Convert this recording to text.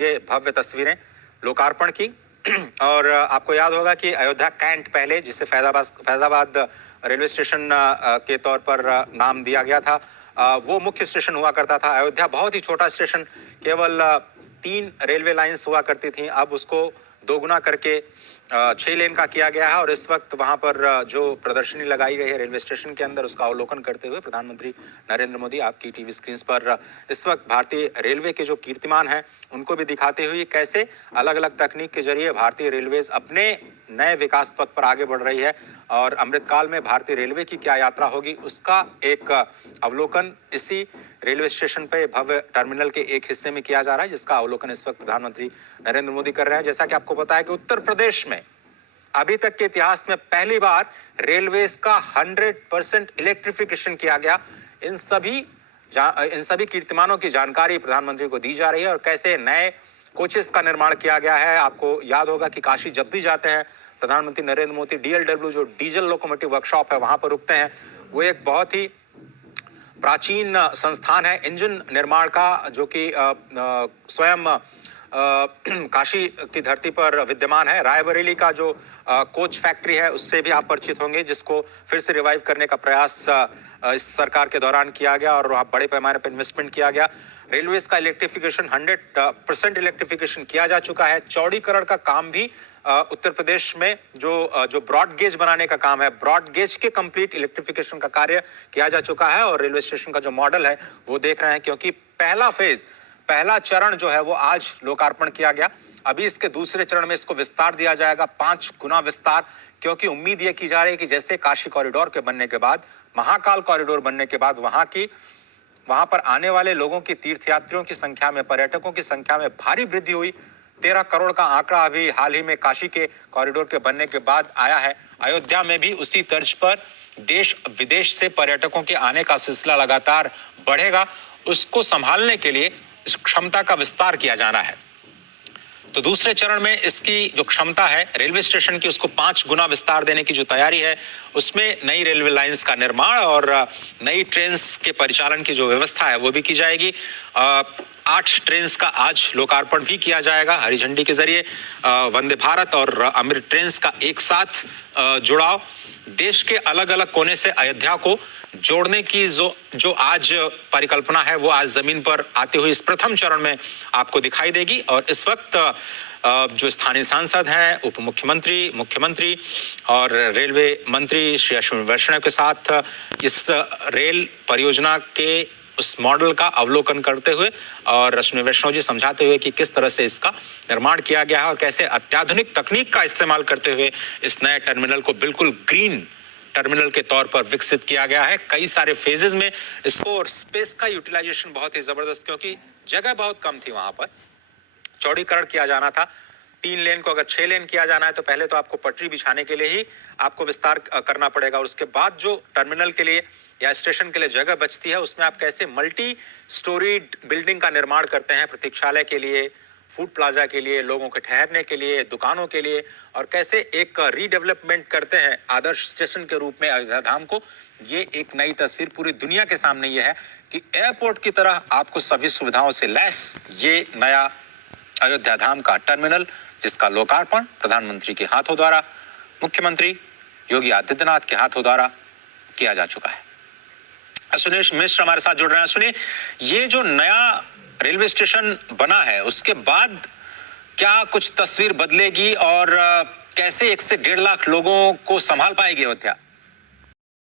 ये भव्य तस्वीरें लोकार्पण की। और आपको याद होगा कि अयोध्या कैंट पहले, जिसे फैजाबाद रेलवे स्टेशन के तौर पर नाम दिया गया था, वो मुख्य स्टेशन हुआ करता था। अयोध्या बहुत ही छोटा स्टेशन, केवल 3 रेलवे लाइंस हुआ करती थी। अब उसको दोगुना करके 6 लेन का किया गया है। और इस वक्त वहां पर जो प्रदर्शनी लगाई गई है रेलवे स्टेशन के अंदर, उसका अवलोकन करते हुए प्रधानमंत्री नरेंद्र मोदी आपकी टीवी स्क्रीन पर इस वक्त भारतीय रेलवे के जो कीर्तिमान हैं उनको भी दिखाते हुए कैसे अलग अलग तकनीक के जरिए भारतीय रेलवेज अपने नए विकास पथ पर आगे बढ़ रही है। और अमृतकाल में भारतीय रेलवे की क्या यात्रा होगी, उसका एक अवलोकन इसी रेलवे स्टेशन पे भव्य टर्मिनल के एक हिस्से में किया जा रहा है, जिसका अवलोकन इस वक्त प्रधानमंत्री नरेंद्र मोदी कर रहे हैं। जैसा कि आपको पता है कि उत्तर प्रदेश में अभी तक के इतिहास में पहली बार रेलवेज का 100% इलेक्ट्रिफिकेशन किया गया। इन सभी कीर्तिमानों की जानकारी प्रधानमंत्री को दी जा रही है और कैसे नए कोचेस का निर्माण किया गया है। आपको याद होगा कि काशी जब भी जाते हैं प्रधानमंत्री नरेंद्र मोदी, DLW जो डीजल लोकोमोटिव वर्कशॉप है वहां पर रुकते हैं। वो एक बहुत ही प्राचीन संस्थान है इंजन निर्माण का, जो कि स्वयं काशी की धरती पर विद्यमान है। रायबरेली का जो कोच फैक्ट्री है उससे भी आप परिचित होंगे, जिसको फिर से रिवाइव करने का प्रयास इस सरकार के दौरान किया गया और बड़े पैमाने पर इन्वेस्टमेंट किया गया। रेलवेज का इलेक्ट्रिफिकेशन 100% इलेक्ट्रिफिकेशन किया जा चुका है। चौड़ीकरण का काम भी उत्तर प्रदेश में जो ब्रॉड गेज बनाने का काम है, ब्रॉड गेज के कंप्लीट इलेक्ट्रिफिकेशन का कार्य किया जा चुका है। और रेलवे स्टेशन का जो मॉडल है वो देख रहे हैं, क्योंकि पहला चरण जो है वो आज लोकार्पण किया गया। अभी इसके दूसरे चरण में इसको विस्तार दिया जाएगा, 5 गुना विस्तार, क्योंकि उम्मीद यह की जा रही है कि जैसे काशी कॉरिडोर के बनने के बाद, महाकाल कॉरिडोर बनने के बाद वहां पर आने वाले लोगों की, तीर्थयात्रियों की संख्या में, पर्यटकों की संख्या में भारी वृद्धि हुई। 13 करोड़ का आंकड़ा अभी हाल ही में काशी के कॉरिडोर के बनने के बाद आया है। अयोध्या में भी उसी तर्ज पर देश विदेश से पर्यटकों के आने का सिलसिला लगातार बढ़ेगा। उसको संभालने के लिए इस क्षमता का विस्तार किया जाना है। तो दूसरे चरण में इसकी जो क्षमता है रेलवे स्टेशन की, उसको 5 गुना विस्तार देने की जो तैयारी है, उसमें नई रेलवे लाइंस का निर्माण और नई ट्रेन्स के परिचालन की जो व्यवस्था है वो भी की जाएगी। 8 ट्रेन्स का आज लोकार्पण भी किया जाएगा हरी झंडी के जरिए। वंदे भारत और अमृत ट्रेन्स का एक साथ जुड़ाव, देश के अलग अलग कोने से अयोध्या को जोड़ने की जो आज परिकल्पना है वो आज जमीन पर आते हुए इस प्रथम चरण में आपको दिखाई देगी। और इस वक्त जो स्थानीय सांसद हैं, उप मुख्यमंत्री, मुख्यमंत्री और रेलवे मंत्री श्री अश्विनी वैष्णव के साथ इस रेल परियोजना के उस मॉडल का अवलोकन करते हुए और अश्विनी वैष्णव जी समझाते हुए कि किस तरह से इसका निर्माण किया गया है और कैसे अत्याधुनिक तकनीक का इस्तेमाल करते हुए इस नए टर्मिनल को बिल्कुल ग्रीन टर्मिनल के तौर पर विकसित किया गया है। कई सारे फेजेस में इसको, और स्पेस का यूटिलाइजेशन बहुत ही जबरदस्त, क्योंकि जगह बहुत कम थी वहां पर। चौड़ीकरण किया जाना था 3 लेन को, अगर 6 लेन किया जाना है तो पहले तो आपको पटरी बिछाने के लिए ही आपको विस्तार करना पड़ेगा। और उसके बाद जो टर्मिनल के लिए या स्टेशन के लिए जगह बचती है, उसमें आप कैसे मल्टी स्टोरीड बिल्डिंग का निर्माण करते हैं, प्रतीक्षालय के लिए, फूड प्लाजा के लिए, लोगों के ठहरने के लिए, दुकानों के लिए, और कैसे एक रीडेवलपमेंट करते हैं आदर्श स्टेशन के रूप में अयोध्या धाम को। ये एक नई तस्वीर पूरी दुनिया के सामने ये है कि एयरपोर्ट की तरह आपको सभी सुविधाओं से लैस ये नया अयोध्या धाम का टर्मिनल, जिसका लोकार्पण प्रधानमंत्री के हाथों द्वारा, मुख्यमंत्री योगी आदित्यनाथ के हाथों द्वारा किया जा चुका है। सुनील मिश्र हमारे साथ जुड़ रहे हैं। सुनील, ये जो नया रेलवे स्टेशन बना है उसके बाद क्या कुछ तस्वीर बदलेगी और कैसे 1 से 1.5 लाख लोगों को संभाल पाएगी अयोध्या?